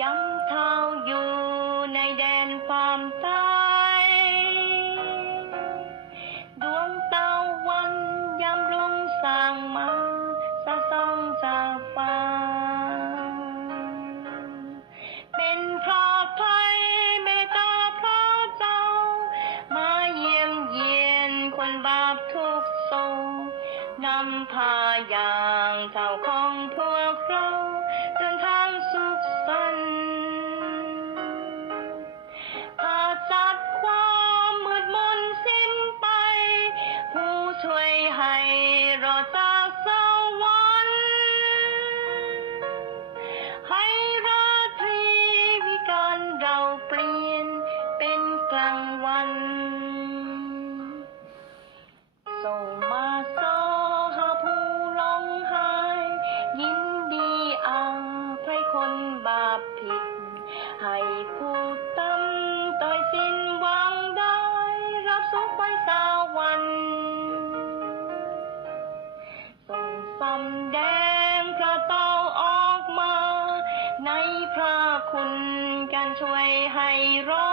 ย้ำเท้าอยู่ในแดนความตายดวงตะวันยามรุ่งสร้างมาสะส่องจากฟ้าเป็นพระภัยเมตตาพระเจ้า มาเยี่ยมเยียนคนบาปทุกโศนำพาอย่างเท่าของพวก คนบาปผิด ให้ผู้ตั้มต่อยสิ้นหวังได้ รับสุขวันสวรรค์ส่งสำแดงพระเต้าออกมา ในพระคุณการช่วยให้รอด